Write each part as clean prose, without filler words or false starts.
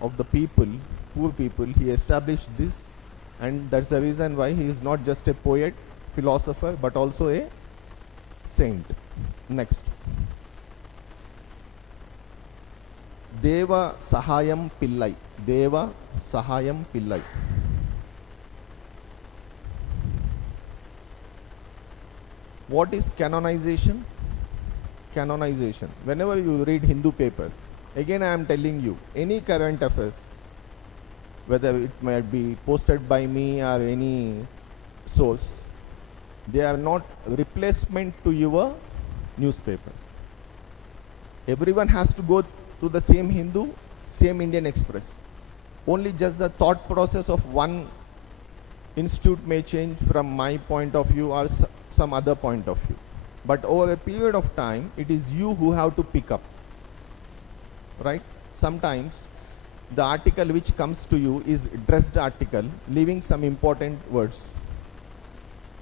of the people, poor people. He established this, and that's the reason why he is not just a poet, philosopher, but also a saint. Next. Deva Sahayam Pillai. Deva Sahayam Pillai. What is canonization? Canonization. Whenever you read Hindu paper, again I am telling you, any current affairs, whether it might be posted by me or any source, they are not replacement to your newspaper. Everyone has to go to the same Hindu, same Indian Express. Only just the thought process of one institute may change from my point of view or some other point of view. But over a period of time, it is you who have to pick up, right? Sometimes the article which comes to you is dressed article, leaving some important words.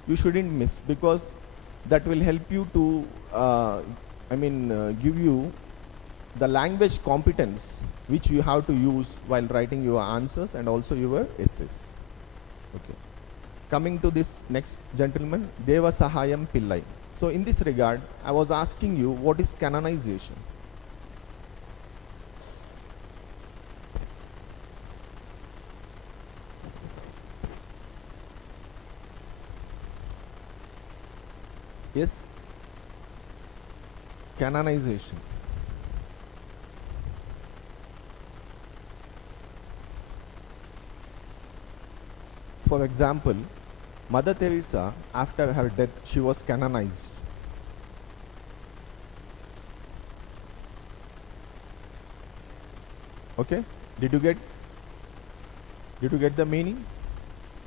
You shouldn't miss, because that will help you to, give you the language competence which you have to use while writing your answers and also your essays. Okay. Coming to this next gentleman, Deva Sahayam Pillai. So in this regard, I was asking you, what is canonization? Yes? Canonization. For example, Mother Teresa, after her death, she was canonized. Okay? Did you get the meaning?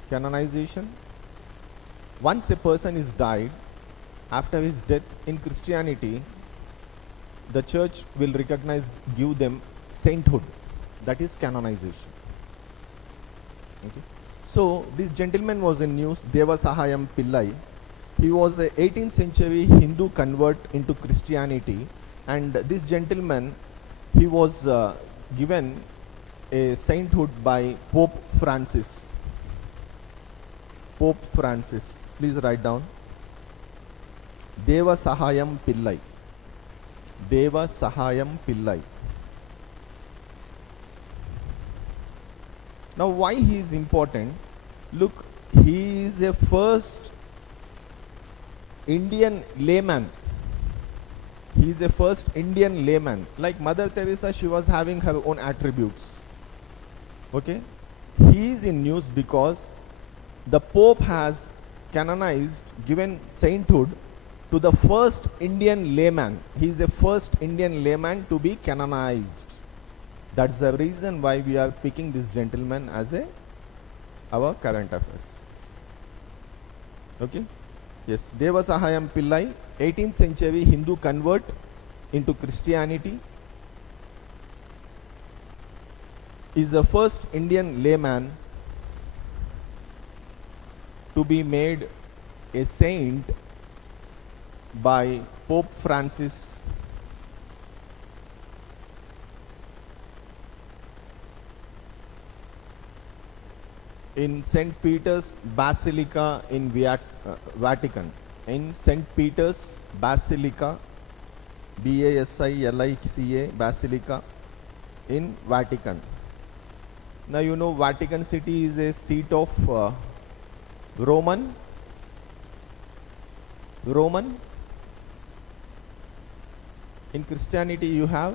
Canonization. Once a person is died, after his death in Christianity, the church will give them sainthood. That is canonization. Okay? So this gentleman was in news, Deva Sahayam Pillai. He was a 18th century Hindu convert into Christianity, and this gentleman, he was given a sainthood by Pope Francis. Pope Francis. Please write down. Deva Sahayam Pillai. Deva Sahayam Pillai. Now why he is important? Look, he is a first Indian layman. He is a first Indian layman. Like Mother Teresa, she was having her own attributes. Okay? He is in news because the Pope has canonized, given sainthood to the first Indian layman. He is a first Indian layman to be canonized. That's the reason why we are picking this gentleman as our current affairs. Okay? Yes, Deva Sahayam Pillai, 18th century Hindu convert into Christianity, is the first Indian layman to be made a saint by Pope Francis in St. Peter's Basilica in Vatican. In St. Peter's Basilica, Basilica, Basilica in Vatican. Now you know Vatican City is a seat of Roman. In Christianity you have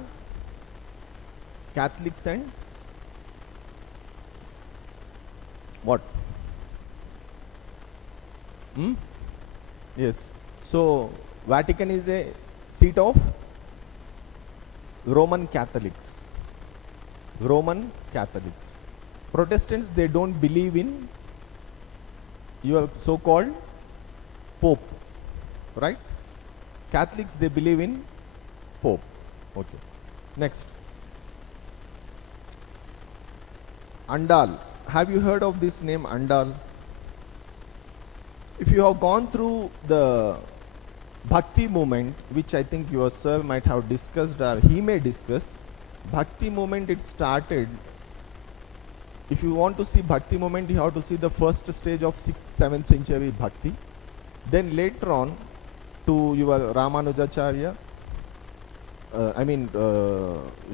Catholics and what? Yes. So Vatican is a seat of Roman Catholics. Roman Catholics. Protestants, they don't believe in your so-called Pope, right? Catholics, they believe in Pope. Okay. Next. Andal. Have you heard of this name, Andal? If you have gone through the Bhakti movement, which I think your sir might have discussed or he may discuss, Bhakti movement, it started If you want to see Bhakti movement, you have to see the first stage of 6th, 7th century Bhakti. Then later on to your Ramanujacharya,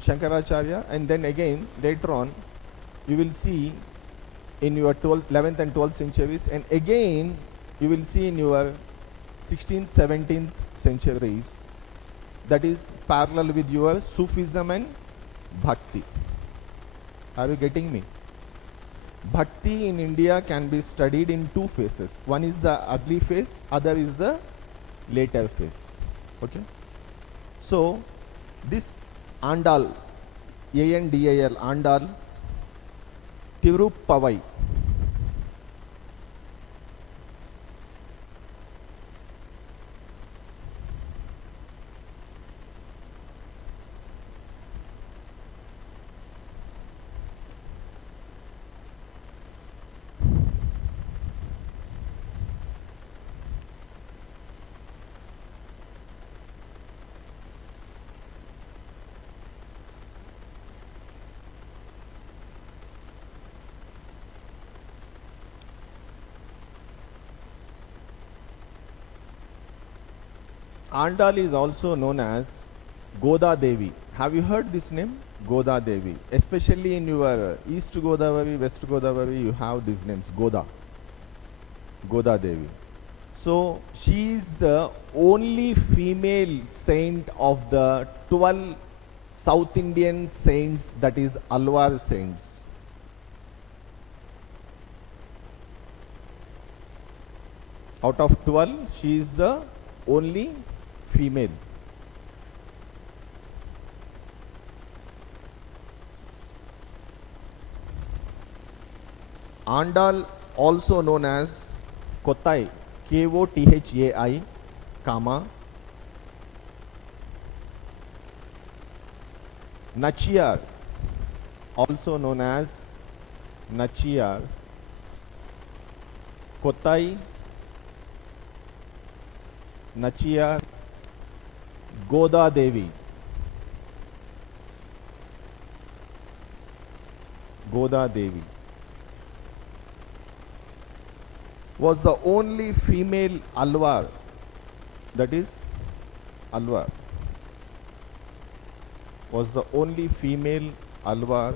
Shankaracharya, and then again later on you will see in your 11th and 12th centuries, and again you will see in your 16th, 17th centuries, that is parallel with your Sufism and Bhakti. Are you getting me? Bhakti in India can be studied in two phases. One is the early phase, other is the later phase. Okay. So this Andal, Andal, Andal, Tiruppavai. Andal is also known as Goda Devi. Have you heard this name? Goda Devi. Especially in your East Godavari, West Godavari, you have these names, Goda. Goda Devi. So she is the only female saint of the 12 South Indian saints, that is Alwar saints. Out of 12, she is the only female. Andal, also known as Kotai, Kothai, comma, Nachiyar, also known as Nachiyar, Kotai, Nachiyar, Goda Devi. Goda Devi was the only female Alwar, that is Alwar, was the only female Alwar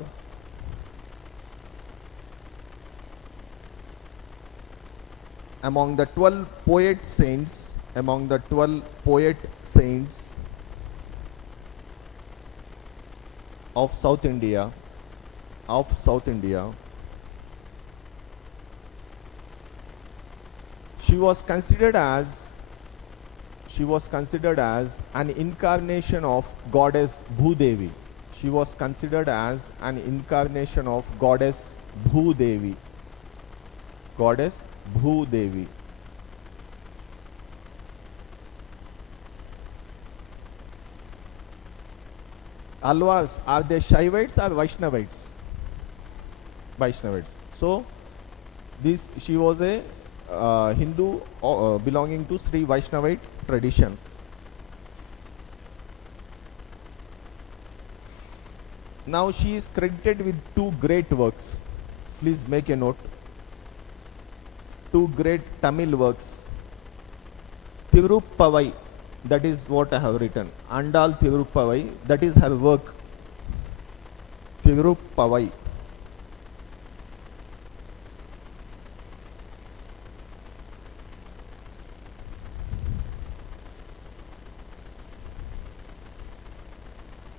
among the 12 poet saints, among the 12 poet saints of South India, she was considered as an incarnation of goddess Bhudevi. She was considered as an incarnation of goddess Bhudevi. Goddess Bhudevi. Alwars, are they Shaivites or Vaishnavites? Vaishnavites. So she was a Hindu belonging to Sri Vaishnavite tradition. Now she is credited with two great works. Please make a note. Two great Tamil works. Tiruppavai, that is what I have written. Andal Tiruppavai, that is her work. Tiruppavai.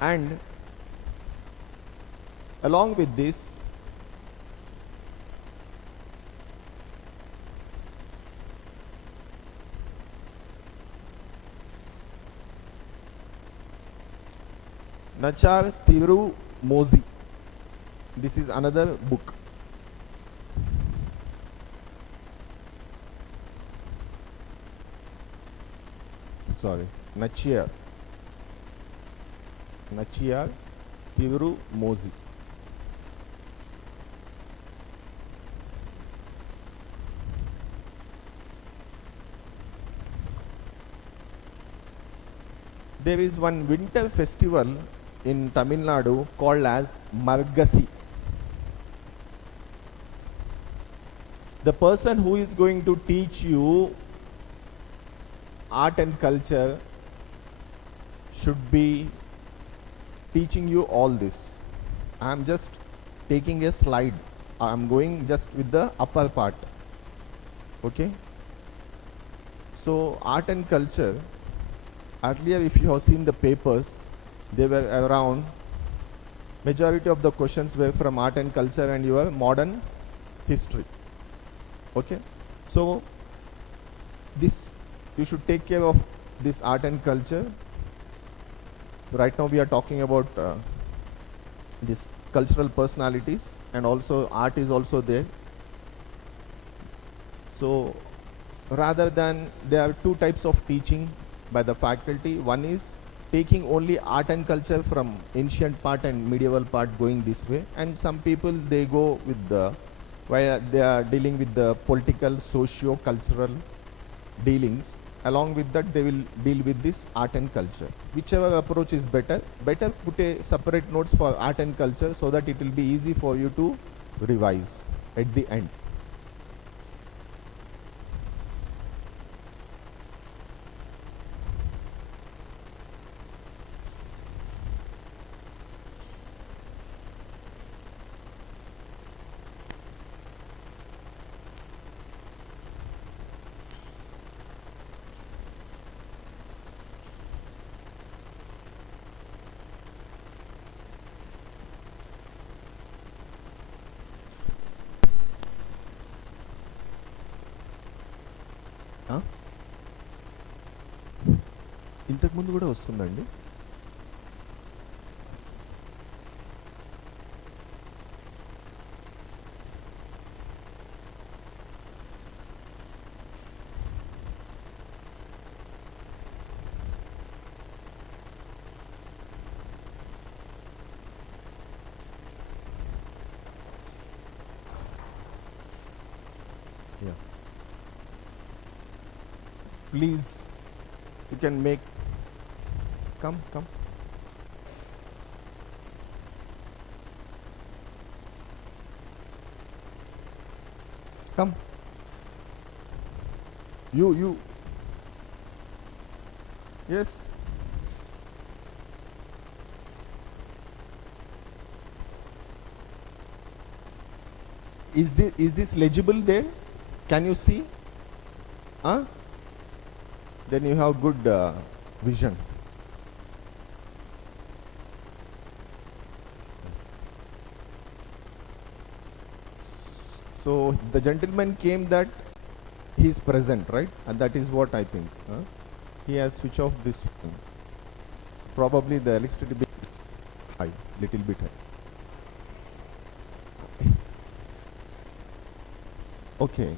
And along with this, Nachar Thiru Mozi. This is another book. Sorry, Nachiyar Thiru Mozi. There is one winter festival in Tamil Nadu called as Margasi. The person who is going to teach you art and culture should be teaching you all this. I am just taking a slide. I am going just with the upper part. Okay. So art and culture, earlier if you have seen the papers, they were around, majority of the questions were from art and culture and your modern history. Okay. So this, you should take care of this art and culture. Right now we are talking about this cultural personalities, and also art is also there. So rather than, there are two types of teaching by the faculty. One is taking only art and culture from ancient part and medieval part, going this way, and some people they go with the, while they are dealing with the political, socio-cultural dealings. Along with that, they will deal with this art and culture. Whichever approach is better, better put a separate notes for art and culture so that it will be easy for you to revise at the end. ఇంతకుముందు కూడా వస్తుందండి. Please, you can make, come. Come. You. Yes. Is this legible there? Can you see? Huh? Then you have good vision. Yes. So the gentleman came that he is present, right? And that is what I think. He has switched off this thing. Probably the electricity bill is high, little bit high. Okay.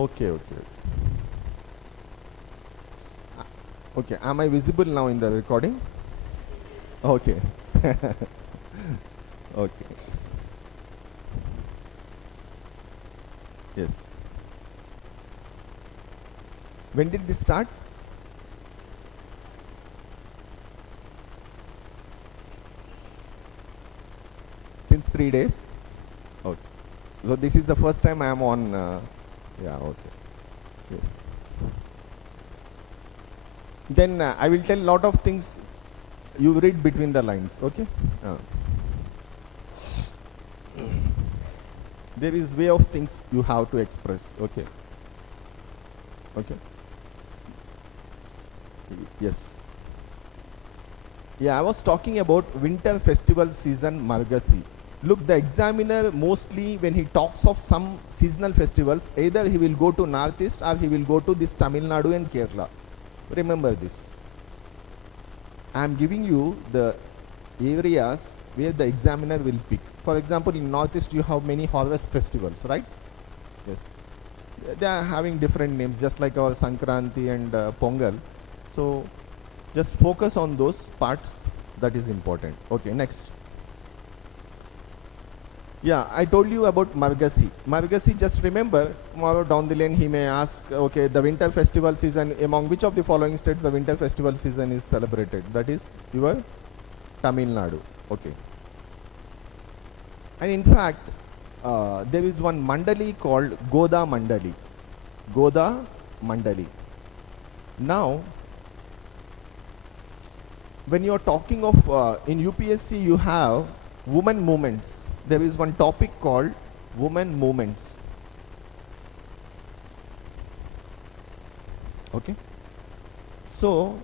Okay. Okay, am I visible now in the recording? Okay. Okay. Yes. When did this start? Since 3 days? Okay. So this is the first time I am on. Yeah, okay. Yes. Then I will tell lot of things. You read between the lines, okay? There is way of things you have to express, okay? Okay. Yes. Yeah, I was talking about winter festival season Margasi. Look, the examiner mostly when he talks of some seasonal festivals, either he will go to Northeast or he will go to this Tamil Nadu and Kerala. Remember this. I am giving you the areas where the examiner will pick. For example, in Northeast you have many harvest festivals, right? Yes. They are having different names, just like our Sankranti and Pongal. So just focus on those parts, that is important. Okay, next. Yeah, I told you about Margasi. Margasi, just remember, tomorrow down the lane he may ask, okay, the winter festival season, among which of the following states the winter festival season is celebrated? That is your Tamil Nadu. Okay. And in fact, there is one mandali called Goda Mandali. Goda Mandali. Now, when you are talking of in UPSC, you have women movements. There is one topic called women movements. Okay. So,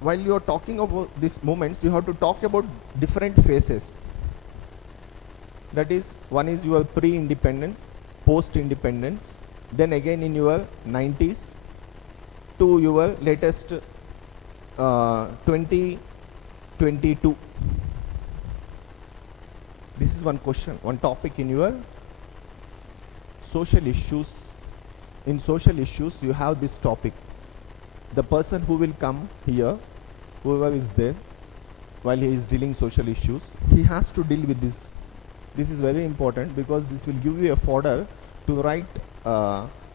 while you are talking about these movements, you have to talk about different phases. That is, one is your pre-independence, post-independence, then again in your 90s to your latest 2022. This is one question, one topic in your social issues. In social issues, you have this topic. The person who will come here, whoever is there, while he is dealing social issues, he has to deal with this. This is very important because this will give you a fodder to write.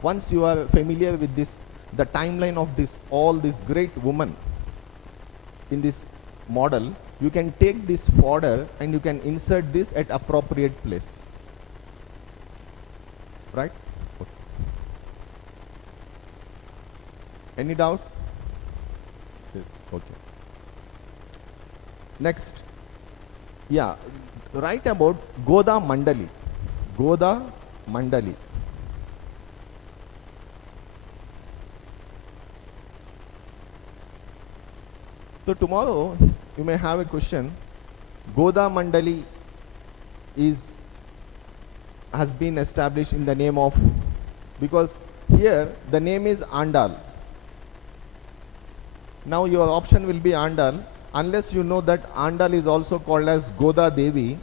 Once you are familiar with this, the timeline of this, all these great women in this model, you can take this fodder and you can insert this at appropriate place. Right? Okay. Any doubt? Yes. Okay. Next. Yeah. Write about Goda Mandali. Goda Mandali. So tomorrow you may have a question. Goda Mandali has been established in the name of, because here the name is Andal. Now your option will be Andal, unless you know that Andal is also called as Goda Devi,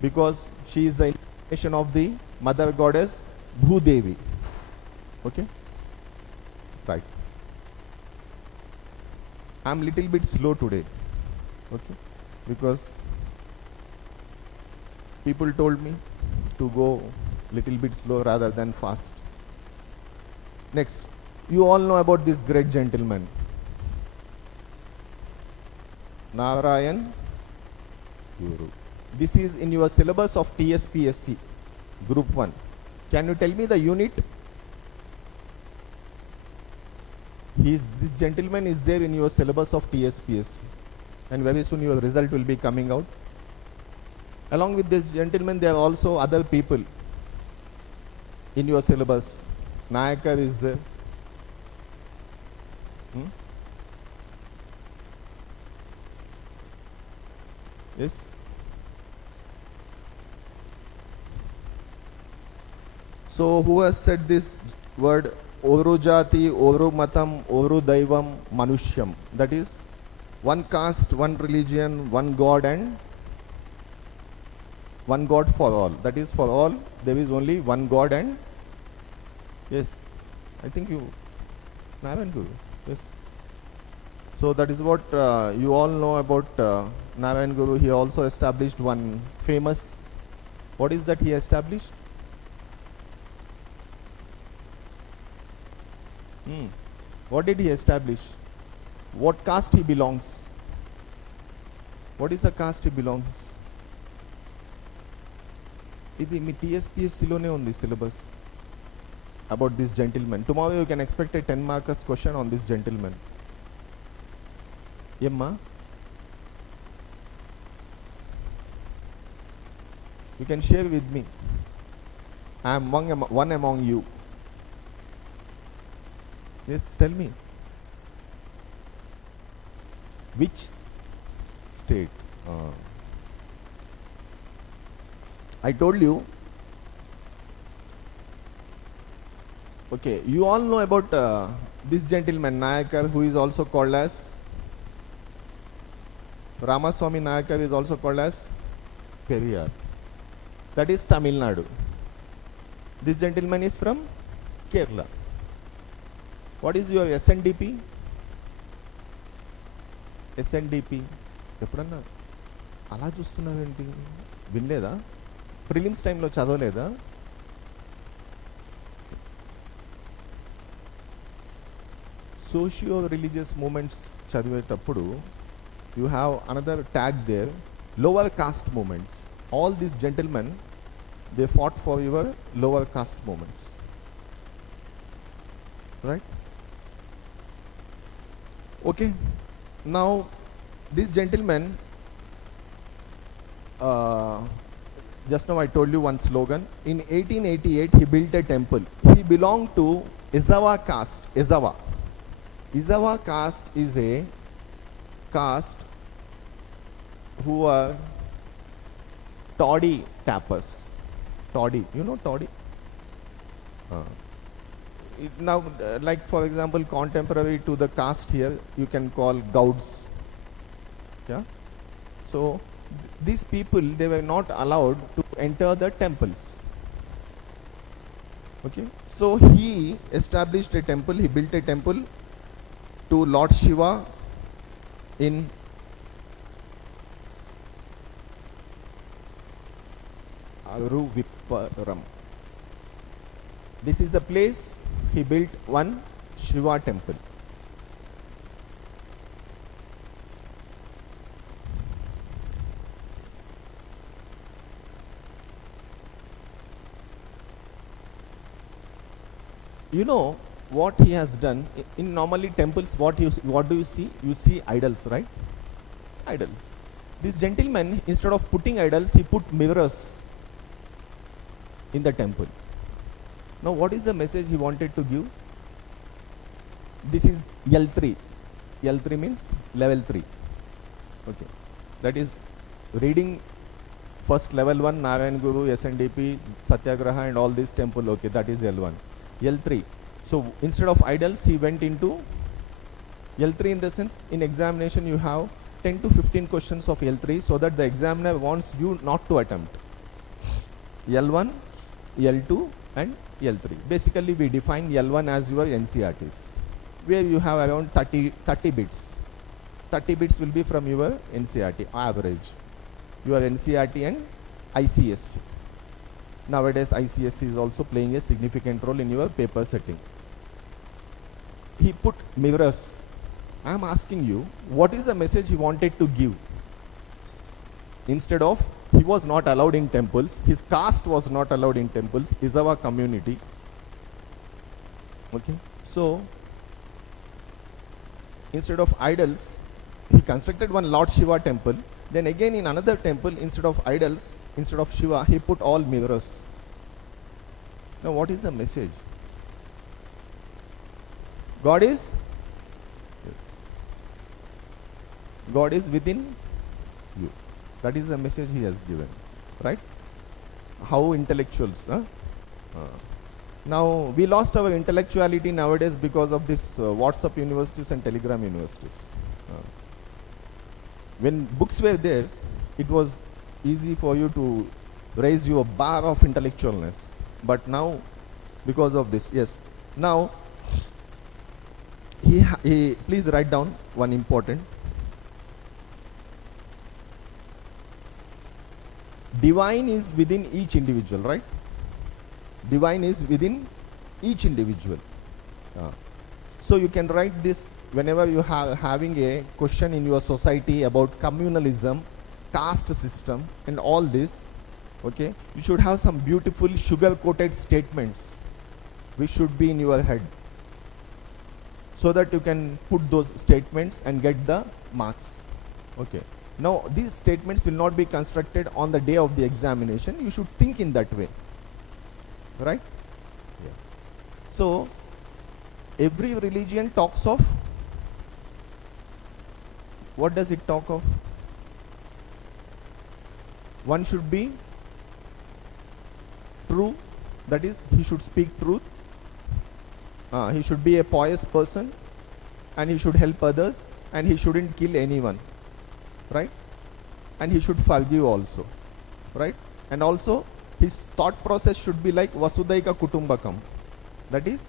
because she is the incarnation of the mother goddess Bhudevi. Okay? Right. I am little bit slow today. Okay? Because people told me to go little bit slow rather than fast. Next, you all know about this great gentleman, Narayan Guru. This is in your syllabus of TSPSC Group 1. Can you tell me the unit? This gentleman is there in your syllabus of TSPSC, and very soon your result will be coming out. Along with this gentleman, there are also other people in your syllabus. Nayakar is there. Yes. So who has said this word? Oru Jati, Oru Matam, Oru Daivam, Manushyam. That is one caste, one religion, one God, and one God for all. That is, for all there is only one God. And yes, I think you Narayan Guru. Yes. So that is what you all know about Narayan Guru. He also established one famous. What is that he established? What did he establish? What caste he belongs? What is the caste he belongs? Idi mi TSPSC lone undi syllabus about this gentleman. Tomorrow you can expect a 10 markers question on this gentleman. Yemma? You can share with me. I am one among you. Yes, tell me. Which state? I told you. Okay, you all know about this gentleman Nayakar, who is also called as Ramaswamy Nayakar, is also called as Periyar. That is Tamil Nadu. This gentleman is from Kerala. What is your SNDP? SNDP. ఎప్పుడన్నా అలా చూస్తున్నావేంటి? వినలేదా? Prelims టైంలో చదవలేదా? Socio religious moments చదివేటప్పుడు you have another tag there, lower caste movements. All these gentlemen, they fought for your lower caste movements, right? Okay. Now, this gentleman, uh, just now I told you one slogan. In 1888, he built a temple. He belonged to Izawa caste. Izawa. Izawa caste is a caste who are toddy tappers. Toddy, you know toddy? Now, like for example, contemporary to the caste here, you can call gauds. Yeah. So these people, they were not allowed to enter the temples. Okay. So he established a temple. He built a temple to Lord Shiva in Aruviparam. This is the place he built one Shiva temple. You know what he has done in normally temples? What do you see? You see idols, right? Idols. This gentleman, instead of putting idols, he put mirrors in the temple. Now, what is the message he wanted to give? This is L3. L3 means level 3. Okay. That is reading first level 1, Narayan Guru, SNDP, Satyagraha and all this temple. Okay, that is L1. L3. So, instead of idols, he went into L3 in the sense, in examination you have 10 to 15 questions of L3 so that the examiner wants you not to attempt. L1, L2 and L3. Basically, we define L1 as your NCRTs, where you have around 30 bits. 30 bits will be from your NCRT average. Your NCRT and ICS. Nowadays, ICS is also playing a significant role in your paper setting. He put mirrors. I am asking you, what is the message he wanted to give? Instead of, he was not allowed in temples, his caste was not allowed in temples, Izawa community. Okay, so instead of idols, he constructed one Lord Shiva temple. Then again in another temple, instead of idols, instead of Shiva, he put all mirrors. Now what is the message? God is? Yes. God is within you. That is the message he has given, right? How intellectuals, huh? Now we lost our intellectuality nowadays because of this WhatsApp universities and Telegram universities. When books were there, it was easy for you to raise your bar of intellectualness. But now, because of this, yes. Now, he please write down one important. Divine is within each individual, right? Divine is within each individual. So you can write this whenever you have having a question in your society about communalism, caste system and all this. Okay, you should have some beautiful sugar-coated statements which should be in your head, so that you can put those statements and get the marks. Okay. Now these statements will not be constructed on the day of the examination. You should think in that way, right? Yeah. So every religion talks of, what does it talk of? One should be true, that is, he should speak truth. He should be a pious person, and he should help others, and he shouldn't kill anyone, right? And he should forgive also, right? And also his thought process should be like Vasudaika Kutumbakam, that is,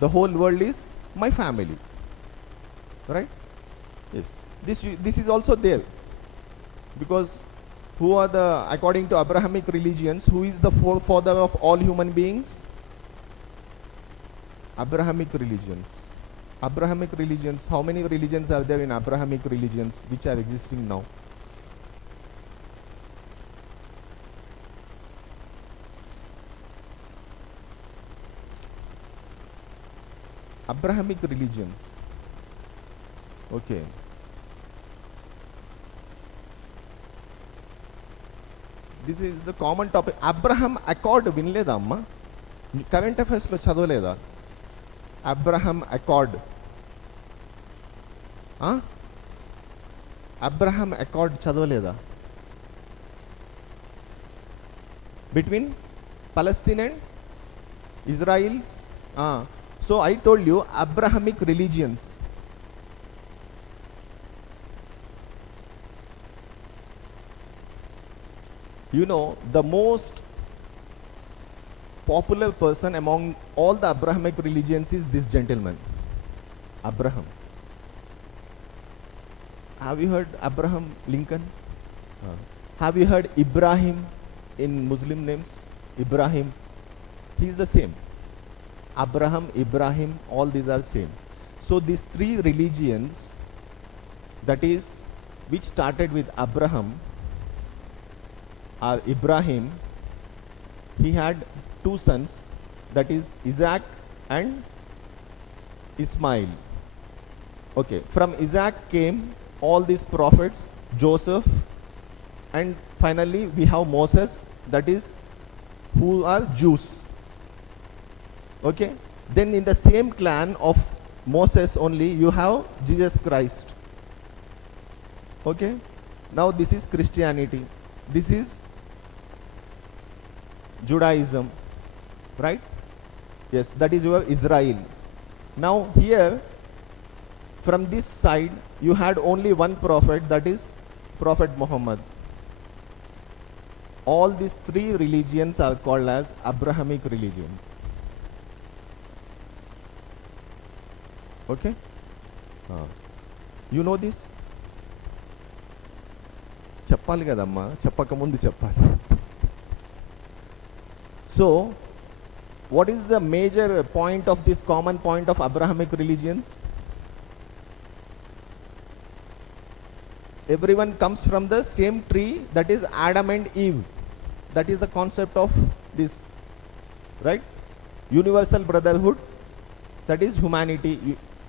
the whole world is my family, right? Yes, this is also there, because who are the, according to Abrahamic religions, who is the forefather of all human beings? Abrahamic religions. Abrahamic religions, how many religions are there in Abrahamic religions which are existing now? Abrahamic religions. Okay. This is the common topic. Abraham Accord వినలేదా అమ్మా? Current అఫైర్స్లో చదవలేదా? Abraham Accord. Abraham Accord చదవలేదా? Between Palestine and Israel's. So I told you Abrahamic religions. You know, the most popular person among all the Abrahamic religions is this gentleman, Abraham. Have you heard Abraham Lincoln? Have you heard Ibrahim in Muslim names? Ibrahim, he is the same. Abraham, Ibrahim, all these are same. So these three religions, that is, which started with Abraham or Ibrahim, he had two sons, that is Isaac and Ismail. Okay, from Isaac came all these prophets, Joseph, and finally we have Moses, that is who are Jews. Okay, then in the same clan of Moses only you have Jesus Christ. Okay, now this is Christianity, this is Judaism, right? Yes, that is your Israel. Now here from this side you had only one prophet, that is Prophet Muhammad. All these three religions are called as Abrahamic religions. Okay? You know this? చెప్పాలి కదమ్మా, చెప్పక ముందు చెప్పాలి. So, what is the major point of this common point of Abrahamic religions? Everyone comes from the same tree, that is Adam and Eve. That is the concept of this, right? Universal brotherhood, that is humanity.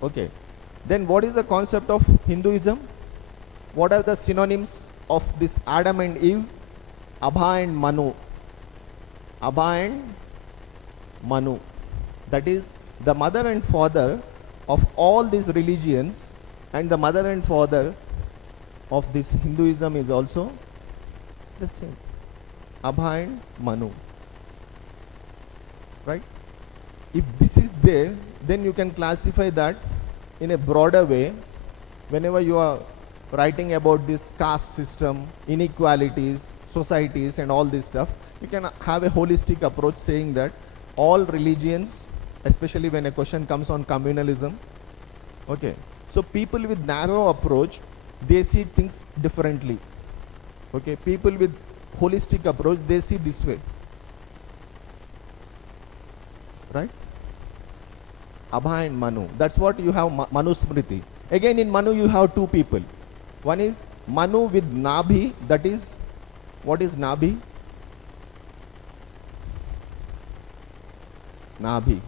Okay, then what is the concept of Hinduism? What are the synonyms of this Adam and Eve? Abha and Manu. Abha and Manu, that is the mother and father of all these religions, and the mother and father of this Hinduism is also the same, Abha and Manu, right? If this is there, then you can classify that in a broader way. Whenever you are writing about this caste system, inequalities, societies and all this stuff, you can have a holistic approach saying that all religions, especially when a question comes on communalism, okay, so people with narrow approach, they see things differently. Okay, people with holistic approach, they see this way, right? Abha and Manu, that's what you have. Manu Smriti. Again in Manu you have two people. One is Manu with Nabhi, that is, what is Nabhi? Nabhi.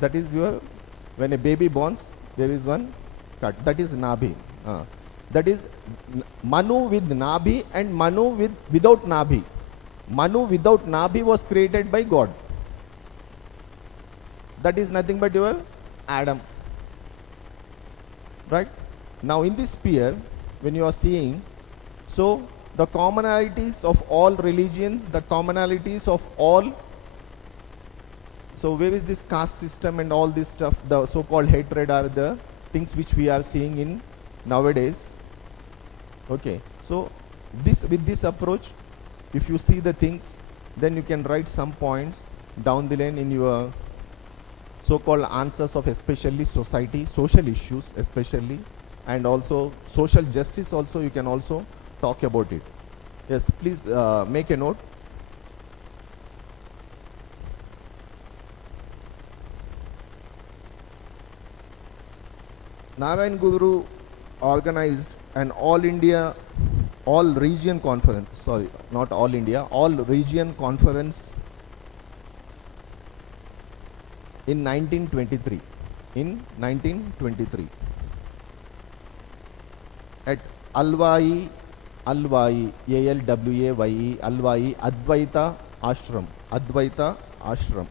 That is your, when a baby borns, there is one cut, that is Nabhi. That is Manu with Nabhi and Manu without Nabhi. Manu without Nabhi was created by God. That is nothing but your Adam, right? Now in this sphere, when you are seeing, so the commonalities of all religions, the commonalities of all, so where is this caste system and all this stuff, the so-called hatred are the things which we are seeing in nowadays. Okay, so this, with this approach, if you see the things, then you can write some points down the line in your so-called answers of especially society, social issues especially, and also social justice also, you can also talk about it. Yes, please make a note. Narayan Guru organized an all India, all region conference, sorry, not all India, all region conference in 1923. In 1923. At Alwai, Alwaye, Alwai Advaita Ashram. Advaita Ashram.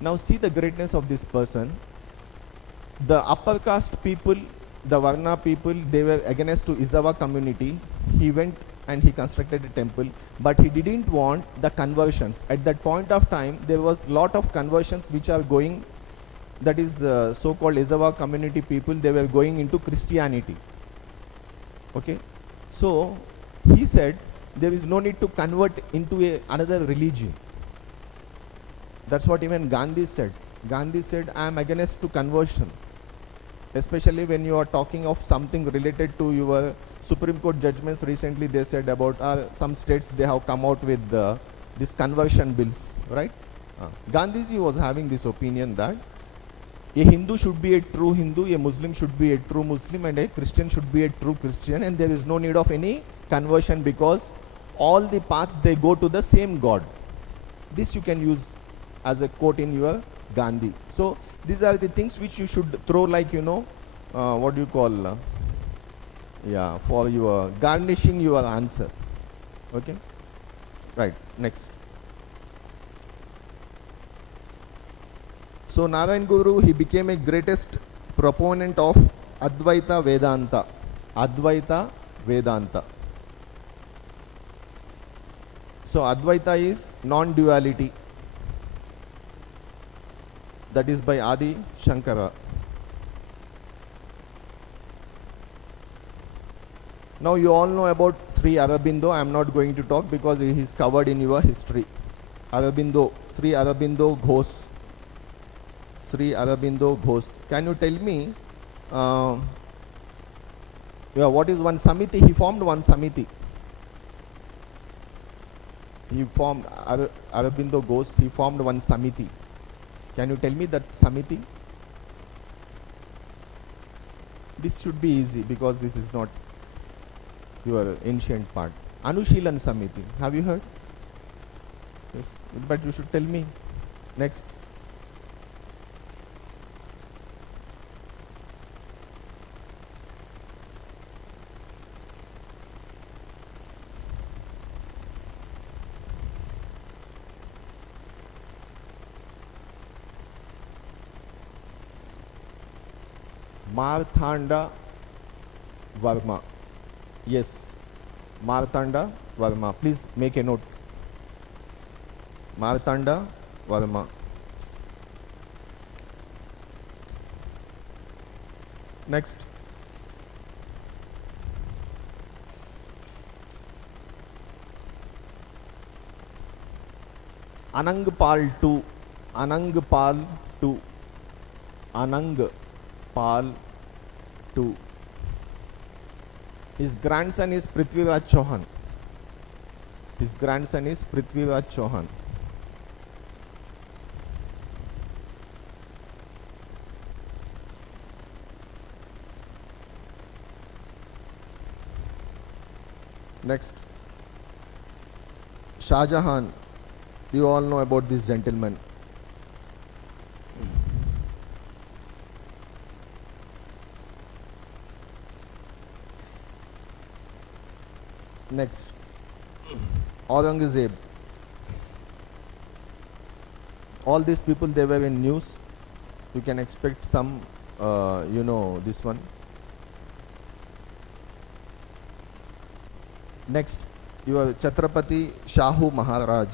Now see the greatness of this person. The upper caste people, the Varna people, they were against to Izava community. He went and he constructed a temple, but he didn't want the conversions. At that point of time, there was lot of conversions which are going, that is so-called Izava community people, they were going into Christianity. Okay, so he said there is no need to convert into another religion. That's what even Gandhi said. Gandhi said, I am against to conversion. Especially when you are talking of something related to your Supreme Court judgments. Recently they said about some states, they have come out with these conversion bills, right? Gandhiji was having this opinion that a Hindu should be a true Hindu, a Muslim should be a true Muslim, and a Christian should be a true Christian, and there is no need of any conversion because all the paths, they go to the same God. This you can use as a quote in your Gandhi. So these are the things which you should throw, like, you know, what do you call, for your garnishing your answer. Okay, right, next. So Narayan Guru, he became a greatest proponent of Advaita Vedanta. Advaita Vedanta. So Advaita is non-duality. That is by Adi Shankara. Now you all know about Sri Aurobindo. I am not going to talk because it is covered in your history. Aurobindo, Sri Aurobindo Ghosh. Sri Aurobindo Ghosh. Can you tell me, what is one Samiti? He formed one Samiti. He formed, Aurobindo Ghosh, he formed one Samiti. Can you tell me that Samiti? This should be easy because this is not your ancient part. Anushilan Samiti. Have you heard? Yes, but you should tell me. Next. Marthanda Varma. Yes, Marthanda Varma. Please make a note. Marthanda Varma. Next. Anangpal II. Anangpal II. Anangpal II. His grandson is Prithviraj Chauhan. His grandson is Prithviraj Chauhan. Next. Shah Jahan. You all know about this gentleman. Next, Aurangzeb. All these people, they were in news. You can expect some, this one. Next, your Chhatrapati Shahu Maharaj.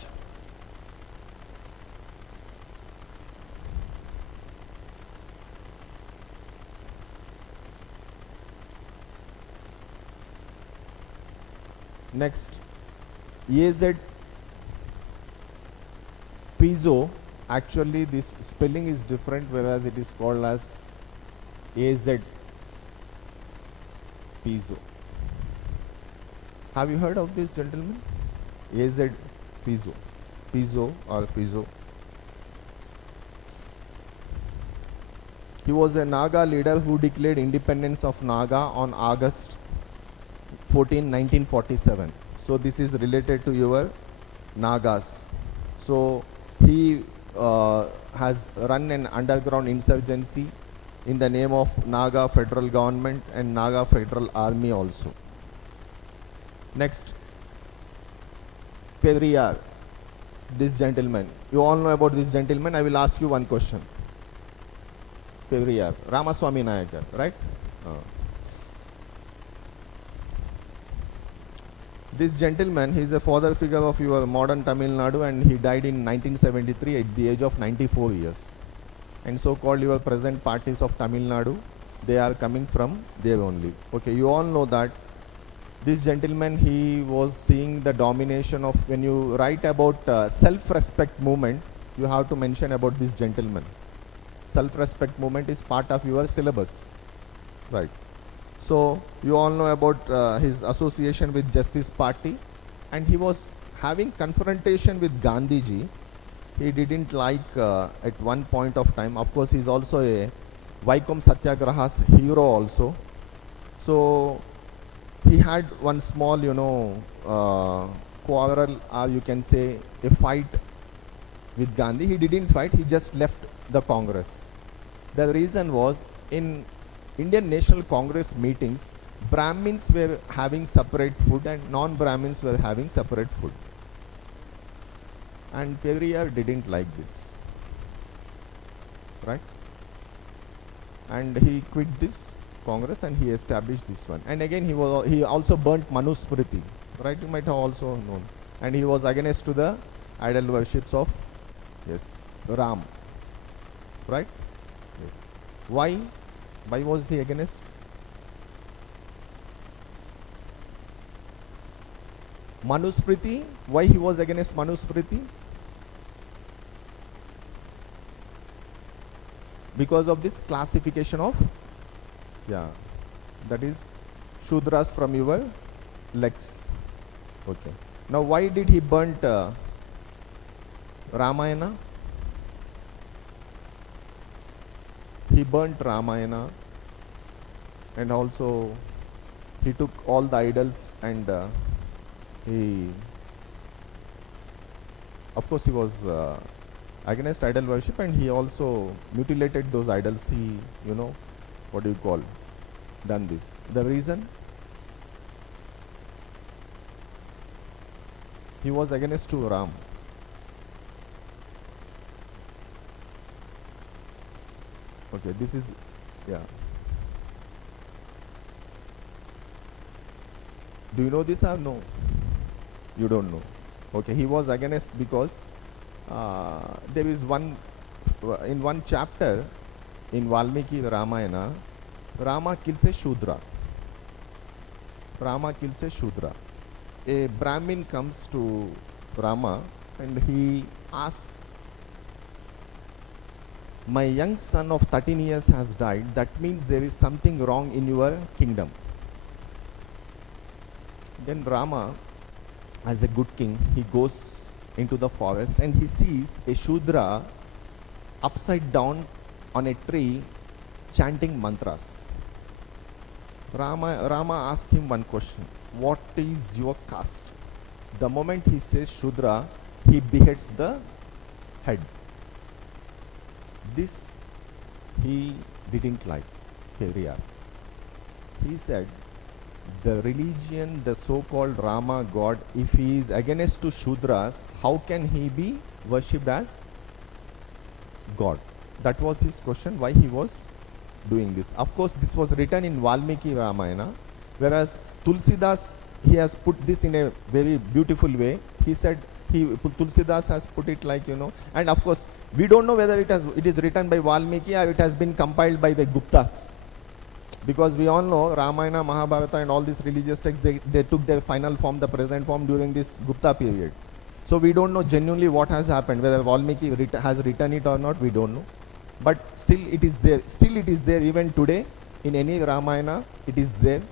Next, AZ Pizzo. Actually, this spelling is different, whereas it is called as AZ Pizzo. Have you heard of this gentleman? AZ Pizzo. Pizzo or Pizzo. He was a Naga leader who declared independence of Naga on August 14, 1947. So this is related to your Nagas. So he has run an underground insurgency in the name of Naga federal government and Naga federal army also. Next, Periyar, this gentleman. You all know about this gentleman. I will ask you one question. Periyar, Ramaswamy Nayakar, right? This gentleman, he is a father figure of your modern Tamil Nadu, and he died in 1973 at the age of 94 years. And so-called your present parties of Tamil Nadu, they are coming from there only. Okay, you all know that this gentleman, he was seeing the domination of, when you write about self-respect movement, you have to mention about this gentleman. Self-respect movement is part of your syllabus, right? So you all know about his association with Justice Party, and he was having confrontation with Gandhiji. He didn't like at one point of time. Of course, he's also a Vaikom Satyagraha's hero also. So he had one small, quarrel, or you can say a fight with Gandhi. He didn't fight, he just left the Congress. The reason was, in Indian National Congress meetings, Brahmins were having separate food and non-Brahmins were having separate food. And Periyar didn't like this, right? And he quit this Congress and he established this one. And again, he also burnt Manusmriti, right? You might have also known. And he was against to the idol worships of, yes, Ram, right? Yes. Why? Why was he against? Manusmriti. Why he was against Manusmriti? Because of this classification of, that is Shudras from your legs. Okay. Now why did he burnt Ramayana? He burnt Ramayana, and also he took all the idols, and he, of course, he was against idol worship, and he also mutilated those idols. He, what do you call, done this. The reason? He was against to Ram. Okay, this is, Do you know this or no? You don't know. Okay, he was against because there is in one chapter in Valmiki Ramayana, Rama kills a Shudra. Rama kills a Shudra. A Brahmin comes to Rama and he asks, my young son of 13 years has died. That means there is something wrong in your kingdom. Then Rama, as a good king, he goes into the forest and he sees a Shudra upside down on a tree chanting mantras. Rama asked him one question. What is your caste? The moment he says Shudra, he beheads the head. This he didn't like, Periyar. He said, the religion, the so-called Rama God, if he is against to Shudras, how can he be worshipped as God? That was his question, why he was doing this. Of course, this was written in Valmiki Ramayana, whereas Tulsidas, he has put this in a very beautiful way. He said, Tulsidas has put it like, and of course, we don't know whether it is written by Valmiki or it has been compiled by the Guptas. Because we all know Ramayana, Mahabharata and all these religious texts, they took their final form, the present form, during this Gupta period. So we don't know genuinely what has happened, whether Valmiki has written it or not, we don't know. But still it is there. Still it is there even today. In any Ramayana, it is there.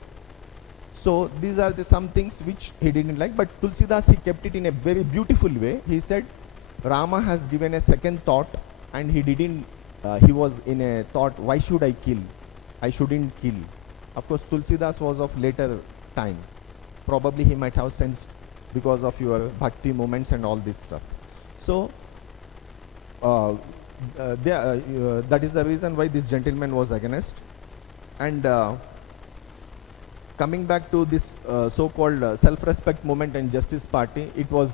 So these are some things which he didn't like. But Tulsidas, he kept it in a very beautiful way. He said, Rama has given a second thought, and he was in a thought, why should I kill? I shouldn't kill. Of course, Tulsidas was of later time. Probably he might have sensed because of your bhakti moments and all this stuff. So that is the reason why this gentleman was against. And coming back to this so-called self-respect movement and justice party, it was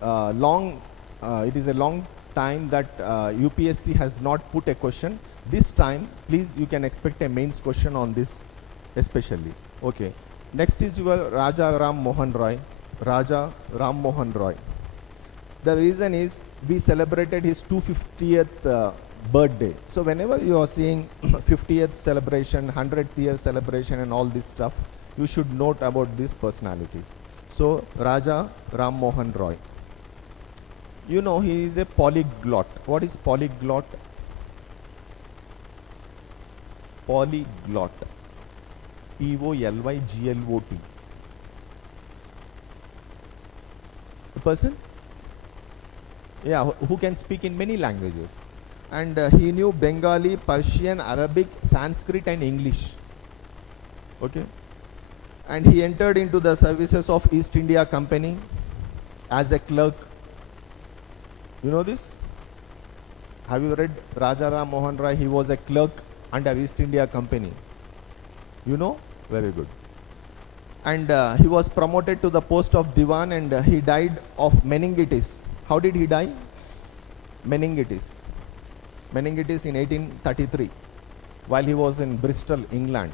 long. It is a long time that UPSC has not put a question. This time, please, you can expect a mains question on this, especially. Okay. Next is your Raja Ram Mohan Roy. Raja Ram Mohan Roy. The reason is we celebrated his 250th birthday. So whenever you are seeing 50th celebration, 100th year celebration and all this stuff, you should note about these personalities. So Raja Ram Mohan Roy. You know, he is a polyglot. What is polyglot? Polyglot. Polyglot. A person? Yeah, who can speak in many languages. And he knew Bengali, Persian, Arabic, Sanskrit and English. Okay. And he entered into the services of East India Company as a clerk. You know this? Have you read Raja Ram Mohan Roy? He was a clerk under East India Company. You know? Very good. And he was promoted to the post of Diwan, and he died of meningitis. How did he die? Meningitis. Meningitis in 1833 while he was in Bristol, England.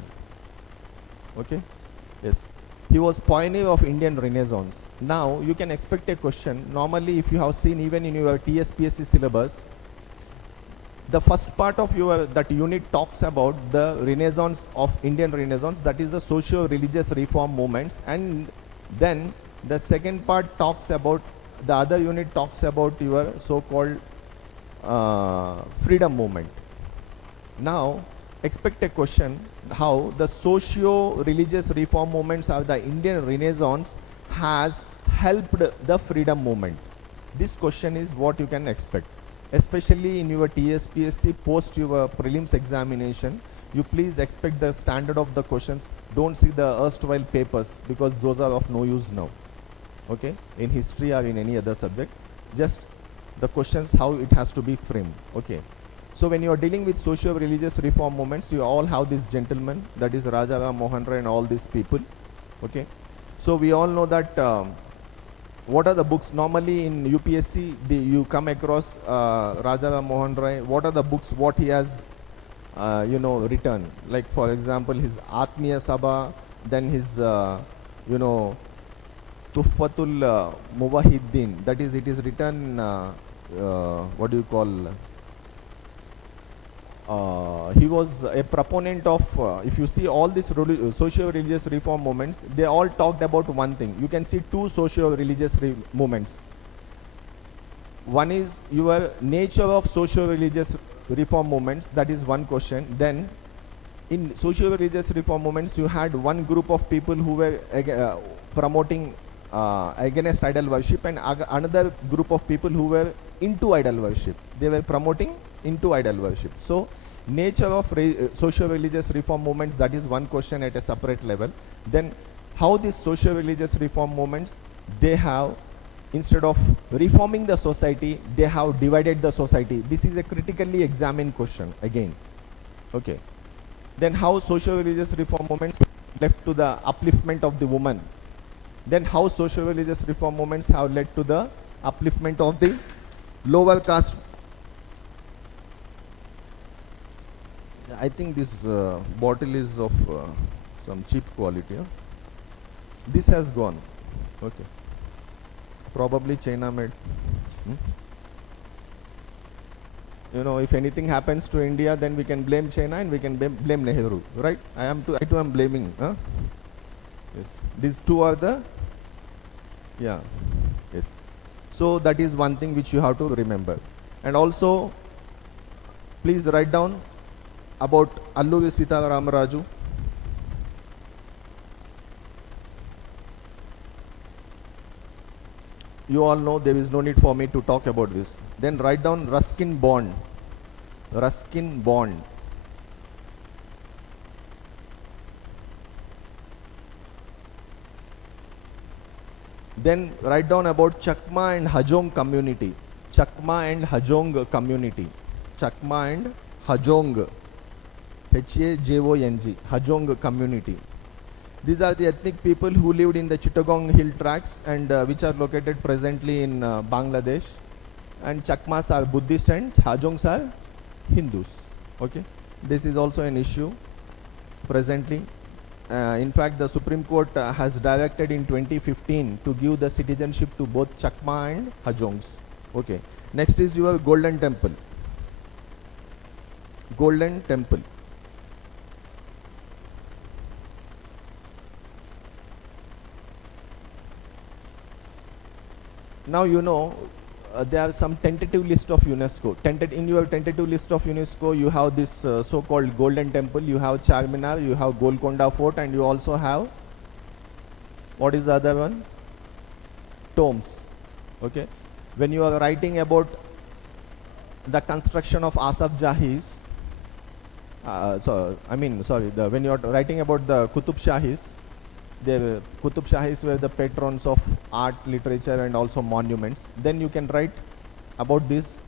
Okay? Yes. He was pioneer of Indian Renaissance. Now you can expect a question. Normally, if you have seen even in your TSPSC syllabus, the first part of your that unit talks about the Renaissance of Indian Renaissance, that is the socio-religious reform movements, and then the second part talks about the other unit talks about your so-called freedom movement. Now expect a question how the socio-religious reform movements of the Indian Renaissance has helped the freedom movement. This question is what you can expect, especially in your TSPSC post your prelims examination. You please expect the standard of the questions. Don't see the erstwhile papers because those are of no use now. Okay, in history or in any other subject, just the questions how it has to be framed. Okay, so when you are dealing with socio-religious reform movements, you all have this gentleman, that is Raja Ram Mohan Roy and all these people. Okay, so we all know that what are the books normally in UPSC you come across Raja Ram Mohan Roy. What are the books what he has written? Like for example his Atmiya Sabha, then his Tuhfatul Muwahiddin, that is it is written what do you call, he was a proponent of if you see all these socio-religious reform movements, they all talked about one thing. You can see two socio-religious movements. One is your nature of socio-religious reform movements, that is one question. Then in socio-religious reform movements you had one group of people who were promoting against idol worship, and another group of people who were into idol worship. They were promoting into idol worship. So nature of socio-religious reform movements, that is one question at a separate level. Then how these socio-religious reform movements, they have, instead of reforming the society, they have divided the society. This is a critically examined question again. Okay. Then how socio-religious reform movements led to the upliftment of the woman. Then how socio-religious reform movements have led to the upliftment of the lower caste. I think this bottle is of some cheap quality. Huh? This has gone. Okay. Probably China made. You know, if anything happens to India, then we can blame China and we can blame Nehru, right? I too am blaming. Huh? Yes. These two are the. Yeah. Yes. So that is one thing which you have to remember. And also, please write down about Alluri Sita Ramaraju. You all know, there is no need for me to talk about this. Then write down Ruskin Bond. Ruskin Bond. Then write down about Chakma and Hajong community. Chakma and Hajong community. Chakma and Hajong, Hajong, Hajong community. These are the ethnic people who lived in the Chittagong hill tracts and which are located presently in Bangladesh. And Chakmas are Buddhist and Hajongs are Hindus. Okay, this is also an issue presently. In fact, the Supreme Court has directed in 2015 to give the citizenship to both Chakma and Hajongs. Okay, next is your Golden Temple. Golden Temple. Now you know there are some tentative list of UNESCO. In your tentative list of UNESCO, you have this so-called Golden Temple, you have Charminar, you have Golconda Fort, and you also have, what is the other one? Tombs. Okay. When you are writing about the construction of Asaf Jahis, when you are writing about the Qutub Shahis, the Qutub Shahis were the patrons of art, literature and also monuments. Then you can write about these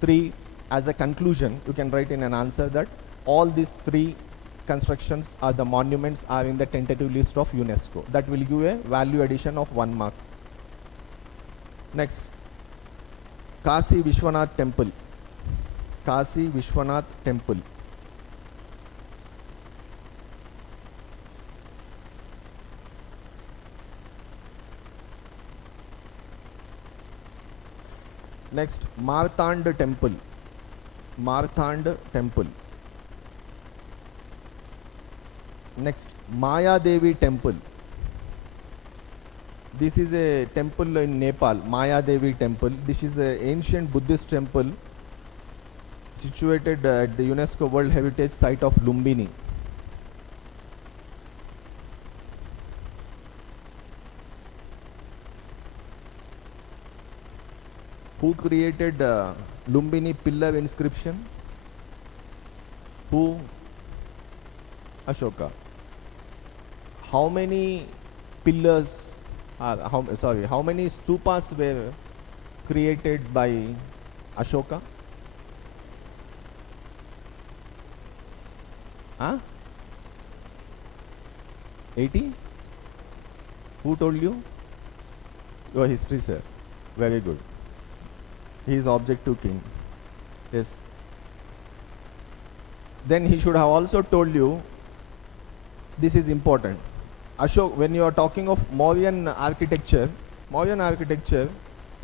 three as a conclusion. You can write in an answer that all these three constructions are the monuments are in the tentative list of UNESCO. That will give a value addition of 1 mark. Next, Kasi Vishwanath Temple. Kasi Vishwanath Temple. Next, Marthand Temple. Marthand Temple. Next, Maya Devi Temple. This is a temple in Nepal, Maya Devi Temple. This is an ancient Buddhist temple situated at the UNESCO World Heritage Site of Lumbini. Who created Lumbini pillar inscription? Who? Ashoka. How many pillars? How many stupas were created by Ashoka? Huh? 80? Who told you? Your history, sir. Very good. He is objective king. Yes. Then he should have also told you, this is important. When you are talking of Mauryan architecture,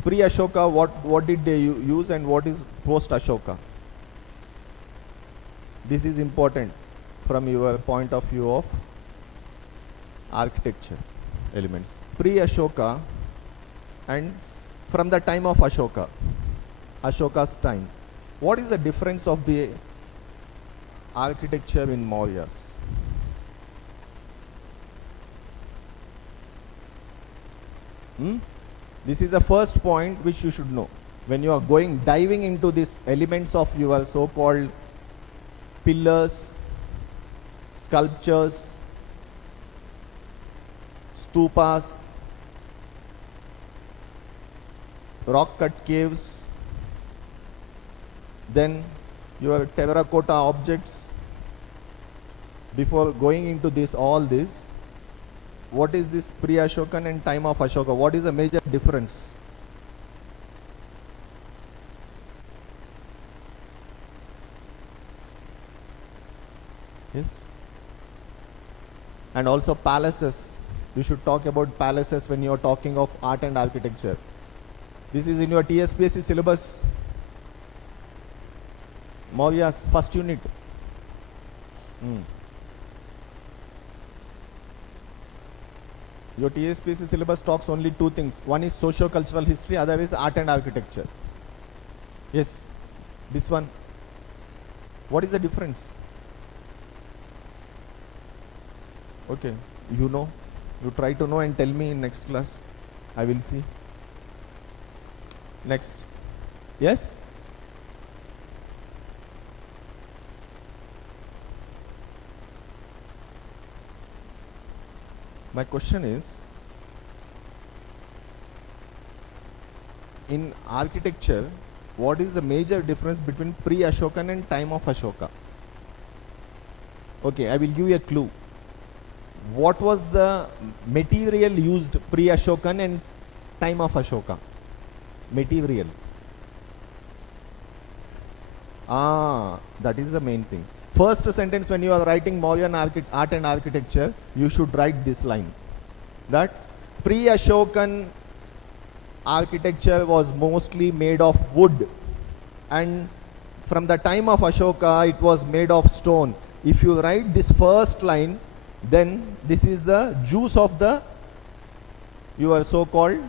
pre-Ashoka, what did they use and what is post-Ashoka? This is important from your point of view of architecture elements. Pre-Ashoka and from the time of Ashoka, Ashoka's time. What is the difference of the architecture in Mauryas? This is the first point which you should know. When you are diving into these elements of your so-called pillars, sculptures, stupas, rock-cut caves, then your terracotta objects. Before going into all this, what is this pre-Ashokan and time of Ashoka? What is the major difference? Yes. And also palaces. You should talk about palaces when you are talking of art and architecture. This is in your TSPSC syllabus. Maurya's first unit. Your TSPSC syllabus talks only two things. One is socio-cultural history, other is art and architecture. Yes, this one. What is the difference? Okay, you know. You try to know and tell me in next class. I will see. Next. Yes? My question is, in architecture, what is the major difference between pre-Ashokan and time of Ashoka? Okay, I will give you a clue. What was the material used pre-Ashokan and time of Ashoka? Material. That is the main thing. First sentence when you are writing Mauryan art and architecture, you should write this line, that pre-Ashokan architecture was mostly made of wood, and from the time of Ashoka it was made of stone. If you write this first line, then this is the juice of the your so-called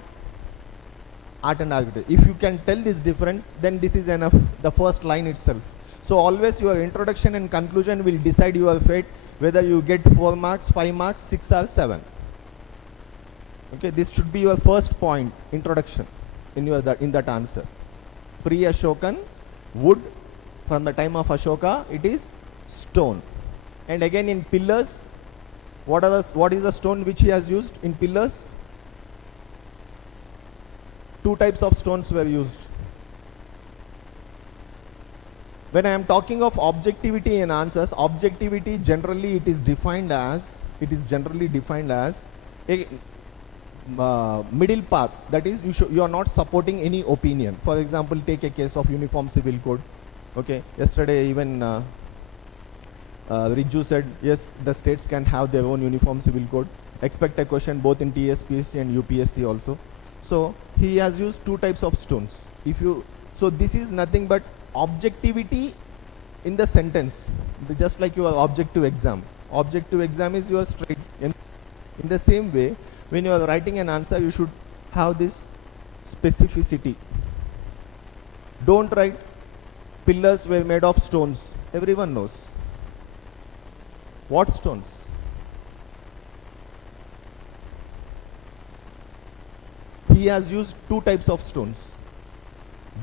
art and architecture. If you can tell this difference, then this is enough, the first line itself. So always your introduction and conclusion will decide your fate, whether you get 4 marks, 5 marks, 6 or 7. Okay, this should be your first point, introduction in that answer. Pre-Ashokan, wood. From the time of Ashoka, it is stone. And again in pillars, what is the stone which he has used in pillars? 2 types of stones were used. When I am talking of objectivity in answers, objectivity generally it is generally defined as a middle path. That is, you are not supporting any opinion. For example, take a case of Uniform Civil Code. Okay, yesterday even Riju said yes, the states can have their own Uniform Civil Code. Expect a question both in TSPSC and UPSC also. So he has used 2 types of stones. So this is nothing but objectivity in the sentence, just like your objective exam. Objective exam is your straight. In the same way, when you are writing an answer, you should have this specificity. Don't write pillars were made of stones. Everyone knows. What stones? He has used 2 types of stones.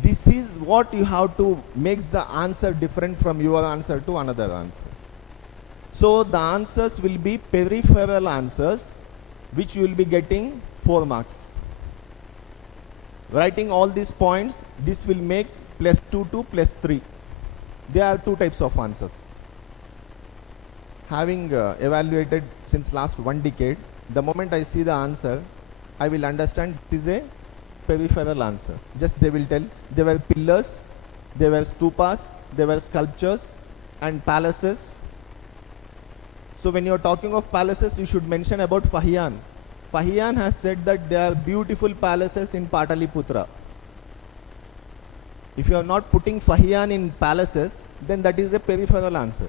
This is what you have to make the answer different from your answer to another answer. So the answers will be peripheral answers, which you will be getting 4 marks. Writing all these points, this will make +2 to +3. There are 2 types of answers. Having evaluated since last 1 decade, the moment I see the answer, I will understand it is a peripheral answer. Just they will tell there were pillars, there were stupas, there were sculptures and palaces. So when you are talking of palaces, you should mention about Fahian. Fahian has said that there are beautiful palaces in Pataliputra. If you are not putting Fahian in palaces, then that is a peripheral answer.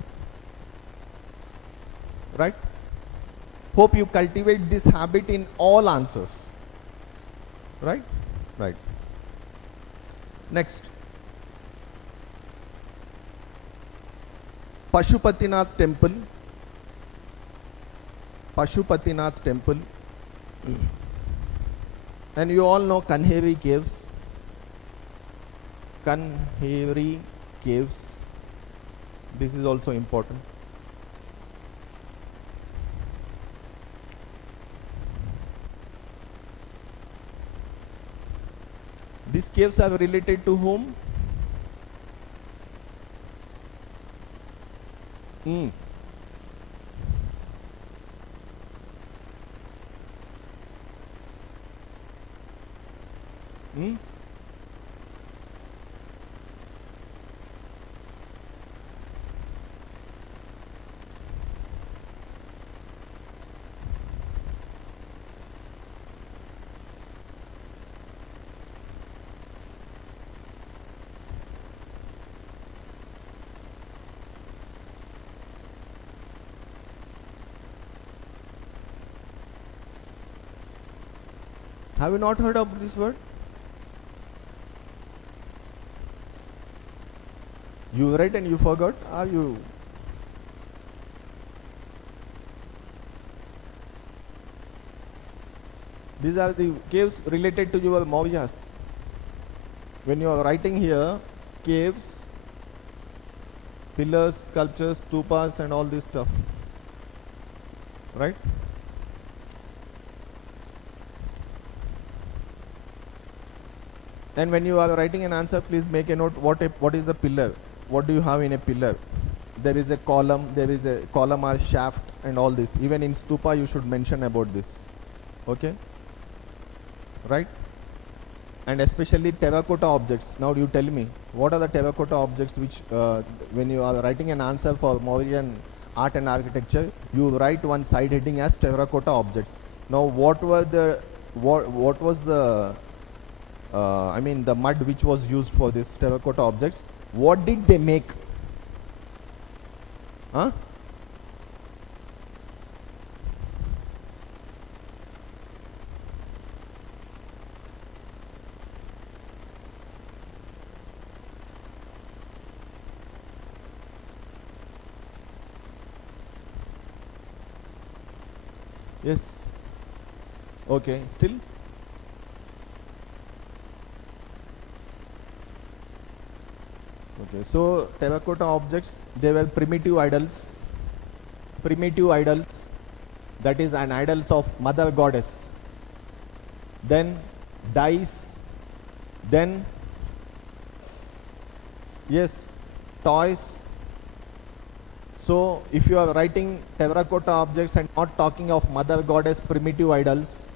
Right? Hope you cultivate this habit in all answers. Right? Right. Next. Pashupatinath temple. Pashupatinath temple. And you all know Kanheri caves. Kanheri caves. This is also important. These caves are related to whom? Hmm. Have you not heard of this word? You read and you forgot? Are you? These are the caves related to your Mauryas. When you are writing here, caves, pillars, sculptures, stupas and all this stuff. Right? And when you are writing an answer, please make a note what is a pillar. What do you have in a pillar? There is a column, there is a column or shaft and all this. Even in stupa you should mention about this. Okay? Right? And especially terracotta objects. Now you tell me, what are the terracotta objects which when you are writing an answer for Mauryan art and architecture, you write one side heading as terracotta objects. Now what was the I mean the mud which was used for this terracotta objects? What did they make? Huh? Yes. Okay. Still? Okay. So terracotta objects, they were primitive idols. Primitive idols. That is an idols of mother goddess. Then dice. Then yes, toys. So if you are writing terracotta objects and not talking of mother goddess primitive idols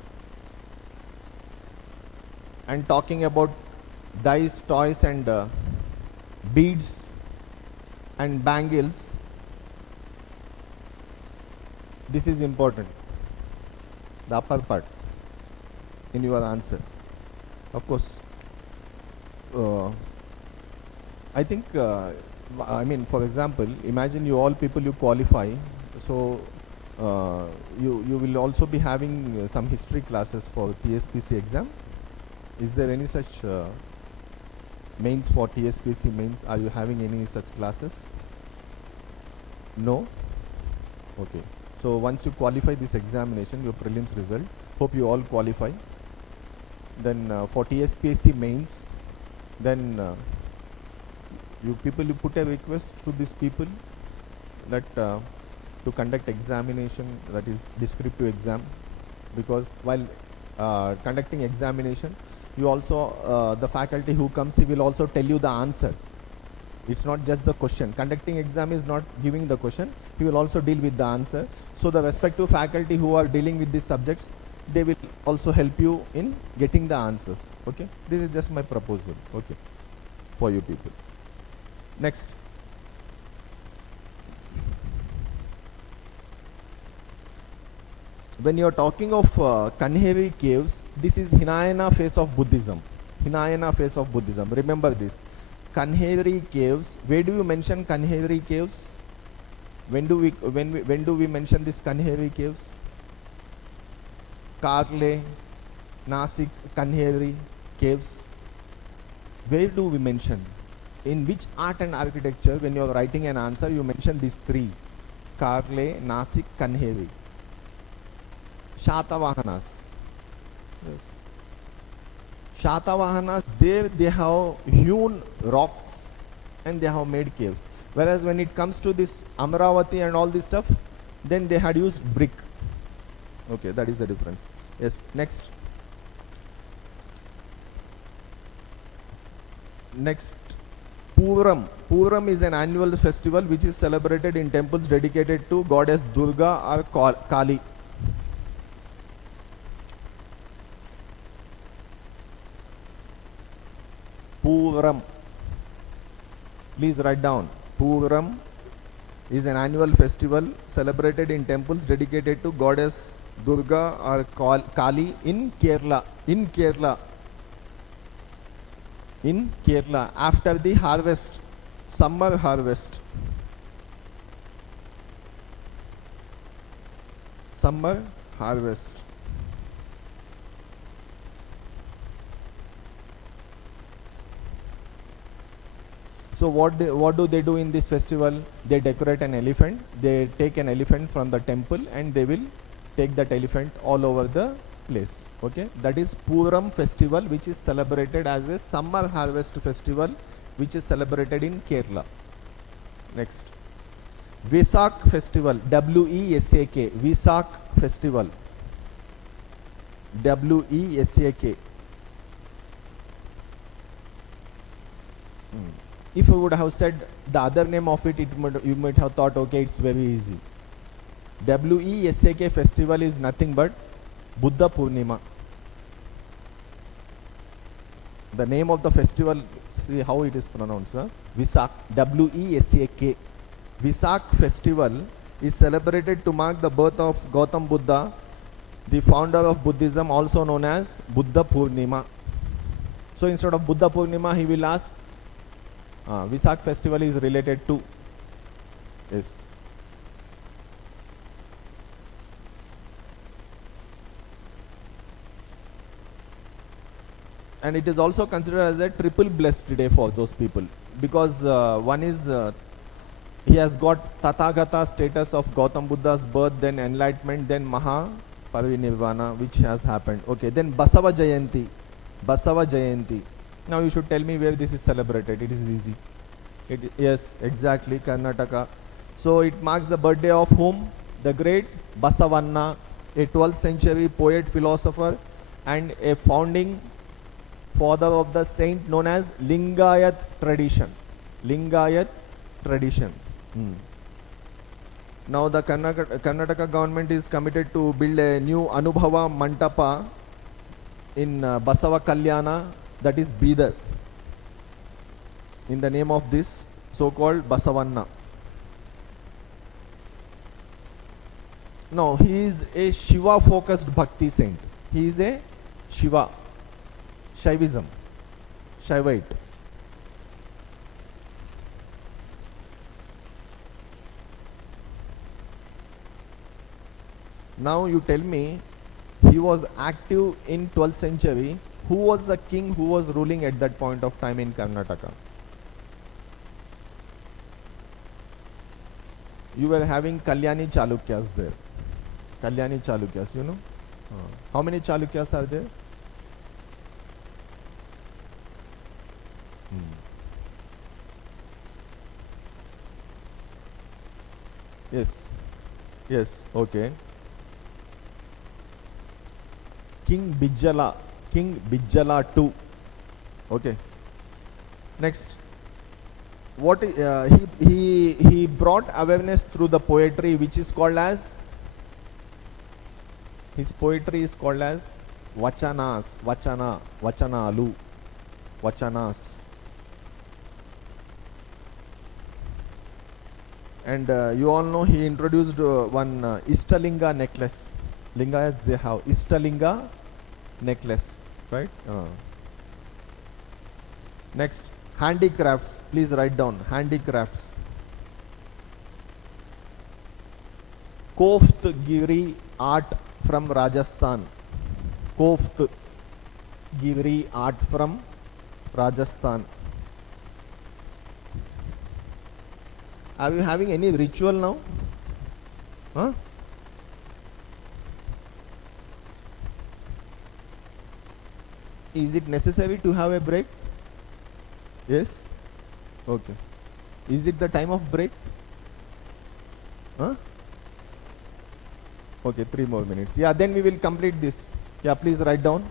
and talking about dice, toys and beads and bangles, this is important, the upper part in your answer. Of course, I think I mean, for example, imagine you all people you qualify, so you will also be having some history classes for TSPC exam. Is there any such mains for TSPC mains? Are you having any such classes? No? Okay. So once you qualify this examination, your prelims result, hope you all qualify. Then for TSPC mains, then you put a request to these people that to conduct examination, that is descriptive exam, because while conducting examination, you also the faculty who comes, he will also tell you the answer. It's not just the question. Conducting exam is not giving the question, he will also deal with the answer. So the respective faculty who are dealing with these subjects, they will also help you in getting the answers. Okay, this is just my proposal, okay, for you people. Next. When you are talking of Kanheri caves, this is Hinayana phase of Buddhism. Hinayana phase of Buddhism. Remember this. Kanheri caves. Where do you mention Kanheri caves? When do we mention this Kanheri caves? Karle, Nasik, Kanheri caves. Where do we mention? In which art and architecture, when you are writing an answer, you mention these three: Karle, Nasik, Kanheri. Shatavahanas. Yes. Shatavahanas, there they have hewn rocks and they have made caves. Whereas when it comes to this Amravati and all this stuff, then they had used brick. Okay, that is the difference. Yes, next. Next. Puram. Puram is an annual festival which is celebrated in temples dedicated to goddess Durga or Kali. Puram. Please write down. Puram is an annual festival celebrated in temples dedicated to goddess Durga or Kali in Kerala. In Kerala. In Kerala, after the harvest, summer harvest. Summer harvest. So what do they do in this festival? They decorate an elephant. They take an elephant from the temple and they will take that elephant all over the place. Okay, that is Puram festival, which is celebrated as a summer harvest festival, which is celebrated in Kerala. Next, Vesak festival, W-E-S-A-K, Vesak festival, W-E-S-A-K. If you would have said the other name of it, you might have thought, okay, it's very easy. WESAK festival is nothing but Buddha Purnima. The name of the festival, see how it is pronounced, huh? Visak, WESAK. Visak festival is celebrated to mark the birth of Gautam Buddha, the founder of Buddhism, also known as Buddha Purnima. So instead of Buddha Purnima, he will ask, Visak festival is related to. Yes. And it is also considered as a triple blessed day for those people, because one is he has got Tathagata status of Gautam Buddha's birth, then enlightenment, then Maha Parinirvana, which has happened. Okay, then Basava Jayanti. Basava Jayanti. Now you should tell me where this is celebrated. It is easy. Yes, exactly, Karnataka. So it marks the birthday of whom? The great Basavanna, a 12th century poet, philosopher, and a founding father of the saint known as Lingayat tradition. Lingayat tradition. Now the Karnataka government is committed to build a new Anubhava Mantapa in Basava Kalyana, that is Bidar, in the name of this so-called Basavanna. No, he is a Shiva focused Bhakti saint. He is a Shiva, Shaivism, Shaivite. Now you tell me, he was active in 12th century. Who was the king who was ruling at that point of time in Karnataka? You were having Kalyani Chalukyas there. Kalyani Chalukyas, you know? How many Chalukyas are there? Yes. Yes, okay. King Bijala II. Okay. Next, what he brought awareness through the poetry, which is called as, his poetry is called as Vachanas, Vachanalu, Vachanas. And you all know he introduced one Ishtalinga necklace. Lingayats, they have Ishtalinga necklace, right? Next, handicrafts. Please write down handicrafts. Koftgiri art from Rajasthan. Koftgiri art from Rajasthan. Are you having any ritual now? Huh? Is it necessary to have a break? Yes? Okay. Is it the time of break? Huh? Okay, 3 more minutes. Yeah, then we will complete this. Yeah, please write down.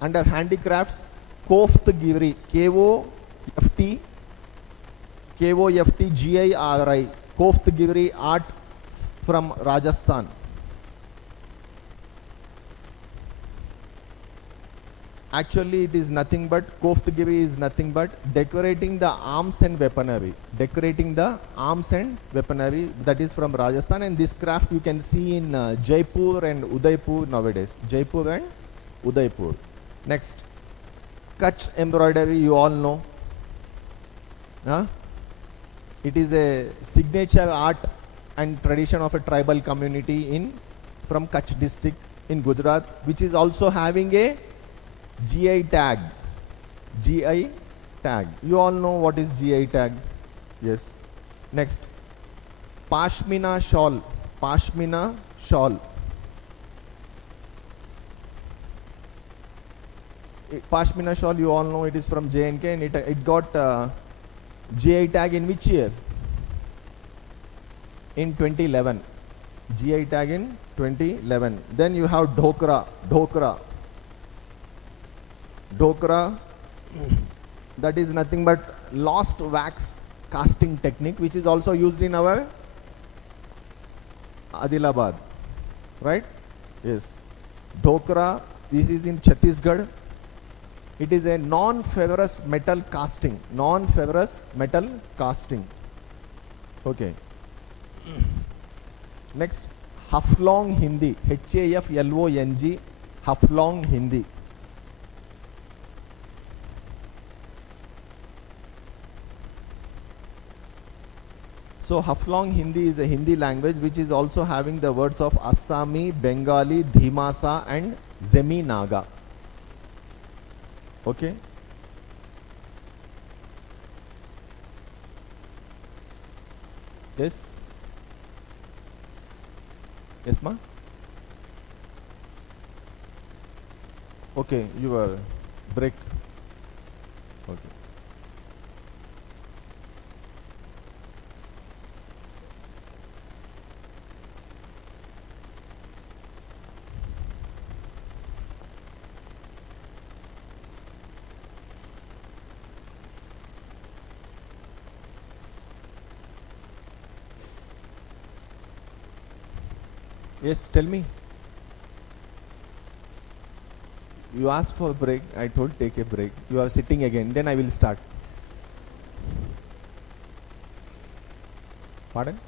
Under handicrafts, Koftgiri, Koftgiri, Koftgiri art from Rajasthan. Actually, it is nothing but, Koftgiri is nothing but decorating the arms and weaponry. Decorating the arms and weaponry, that is from Rajasthan. And this craft you can see in Jaipur and Udaipur nowadays. Jaipur and Udaipur. Next, Kutch embroidery, you all know. Huh? It is a signature art and tradition of a tribal community from Kutch district in Gujarat, which is also having a GI tag. GI tag. You all know what is GI tag. Yes. Next, Pashmina shawl. Pashmina shawl. Pashmina shawl, you all know it is from J&K, and it got GI tag in which year? In 2011. GI tag in 2011. Then you have Dhokra. That is nothing but lost wax casting technique, which is also used in our Adilabad, right? Yes. Dhokra, this is in Chhattisgarh. It is a non-ferrous metal casting. Non-ferrous metal casting. Okay. Next, Haflong Hindi. Haflong, Haflong Hindi. So Haflong Hindi is a Hindi language which is also having the words of Assami, Bengali, Dhimasa and Zemi Naga. Okay. Yes. Yes, ma. Okay, you are break. Okay. Yes, tell me. You asked for a break. I told take a break. You are sitting again. Then I will start. Pardon?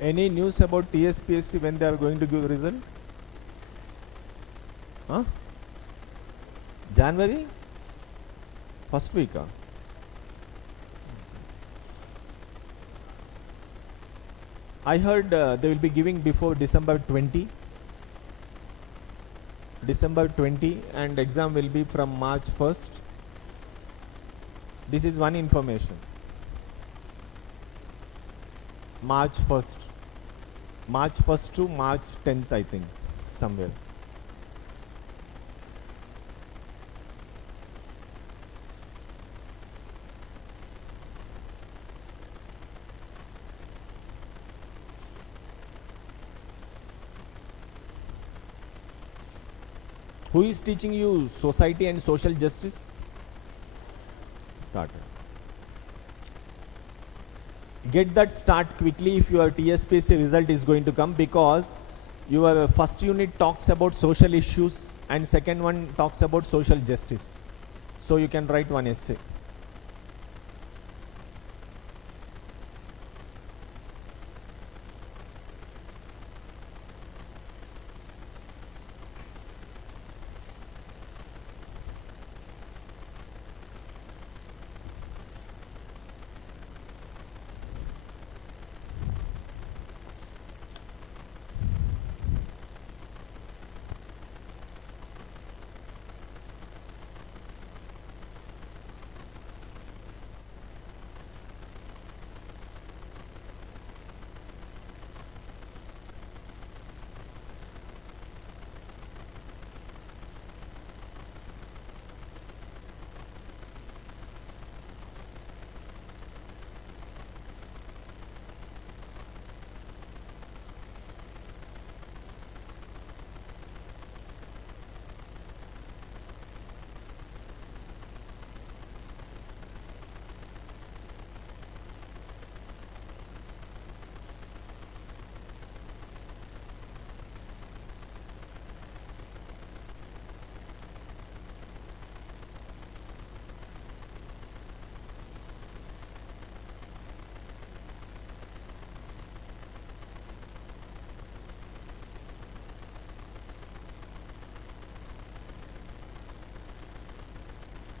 Any news about TSPSC when they are going to give result? Huh? January? First week? I heard they will be giving before December 20. December 20 and exam will be from March 1st. This is one information. March 1st. March 1st to March 10th, I think, somewhere. Who is teaching you society and social justice? Start. Get that start quickly if your TSPSC result is going to come, because your first unit talks about social issues and second one talks about social justice. So you can write one essay.